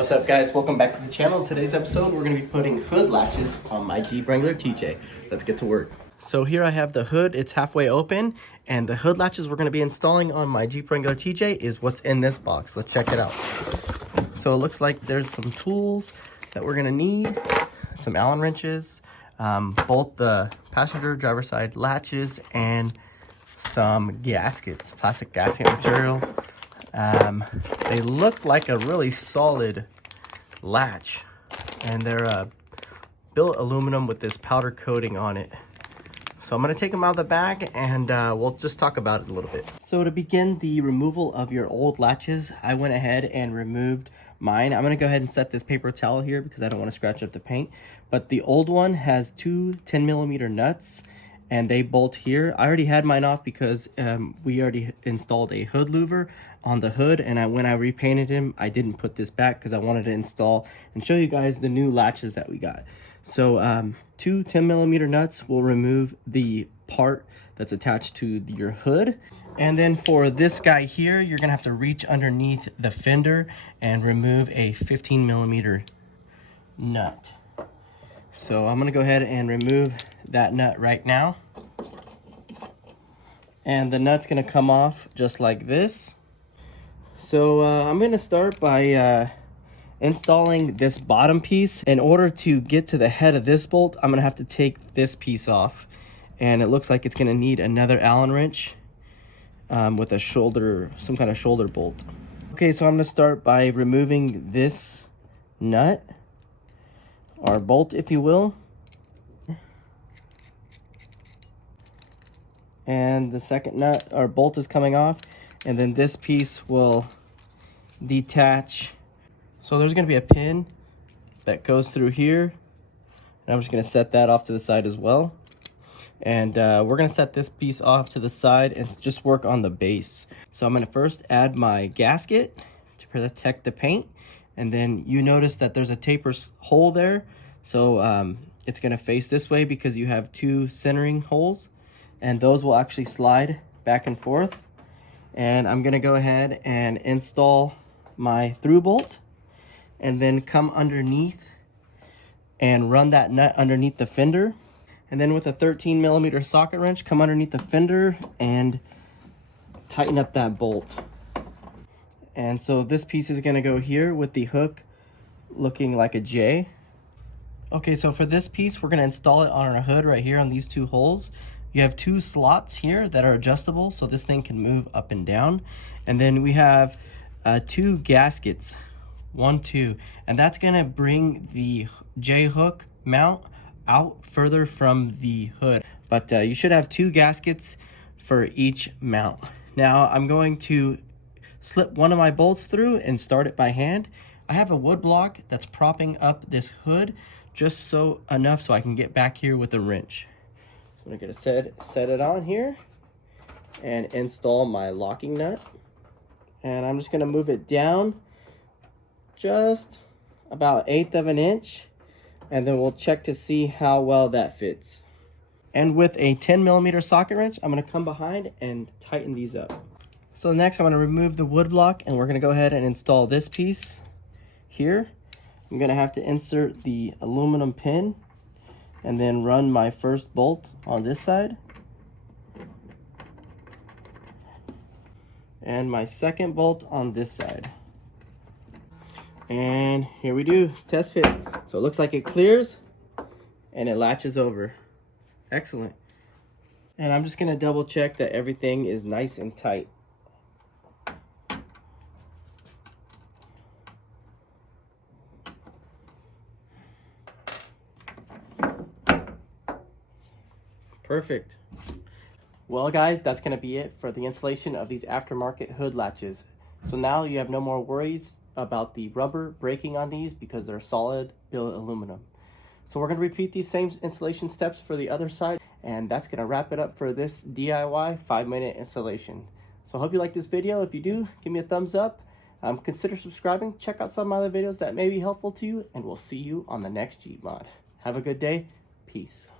What's up guys, welcome back to the channel. Today's episode we're going to be putting hood latches on my Jeep Wrangler TJ. Let's get to work. So here I have the hood, it's halfway open, and the hood latches we're going to be installing on my Jeep Wrangler TJ is what's in this box. Let's check it out. So it looks like there's some tools that we're going to need, some Allen wrenches, both the passenger driver side latches, and some gaskets, plastic gasket material. They look like a really solid latch, and they're billet aluminum with this powder coating on it. So I'm going to take them out of the bag and we'll just talk about it a little bit. So to begin the removal of your old latches, I went ahead and removed mine. I'm going to go ahead and set this paper towel here because I don't want to scratch up the paint. But the old one has two 10mm nuts and they bolt here. I already had mine off because we already installed a hood louver on the hood, and when I repainted him, I didn't put this back because I wanted to install and show you guys the new latches that we got. So two 10mm nuts will remove the part that's attached to your hood. And then for this guy here, you're gonna have to reach underneath the fender and remove a 15mm nut. So I'm gonna go ahead and remove that nut right now. And the nut's gonna come off just like this. So I'm gonna start by installing this bottom piece. In order to get to the head of this bolt, I'm gonna have to take this piece off. And it looks like it's gonna need another Allen wrench with a shoulder, some kind of shoulder bolt. Okay, so I'm gonna start by removing this nut, or bolt if you will. And the second nut or bolt is coming off, and then this piece will detach. So there's going to be a pin that goes through here, and I'm just going to set that off to the side as well. And we're going to set this piece off to the side and just work on the base. So I'm going to first add my gasket to protect the paint, and then you notice that there's a taper hole there. So it's going to face this way because you have two centering holes, and those will actually slide back and forth. And I'm gonna go ahead and install my through bolt, and then come underneath and run that nut underneath the fender. And then with a 13mm socket wrench, come underneath the fender and tighten up that bolt. And so this piece is gonna go here with the hook looking like a J. Okay, so for this piece, we're gonna install it on our hood right here on these two holes. You have two slots here that are adjustable, so this thing can move up and down. And then we have two gaskets, 1, 2, and that's gonna bring the J hook mount out further from the hood. But you should have two gaskets for each mount. Now I'm going to slip one of my bolts through and start it by hand. I have a wood block that's propping up this hood just enough so I can get back here with a wrench. So I'm gonna set it on here and install my locking nut. And I'm just gonna move it down just about 1/8 of an inch, and then we'll check to see how well that fits. And with a 10mm socket wrench, I'm gonna come behind and tighten these up. So next I'm gonna remove the wood block, and we're gonna go ahead and install this piece here. I'm gonna have to insert the aluminum pin and then run my first bolt on this side, and my second bolt on this side. And here we do, test fit. So it looks like it clears and it latches over. Excellent. And I'm just gonna double check that everything is nice and tight. Perfect. Well guys, that's going to be it for the installation of these aftermarket hood latches. So now you have no more worries about the rubber breaking on these because they're solid billet aluminum. So we're going to repeat these same installation steps for the other side, and that's going to wrap it up for this DIY 5-minute installation. So I hope you like this video. If you do, give me a thumbs up. Consider subscribing. Check out some of my other videos that may be helpful to you, and we'll see you on the next Jeep mod. Have a good day. Peace.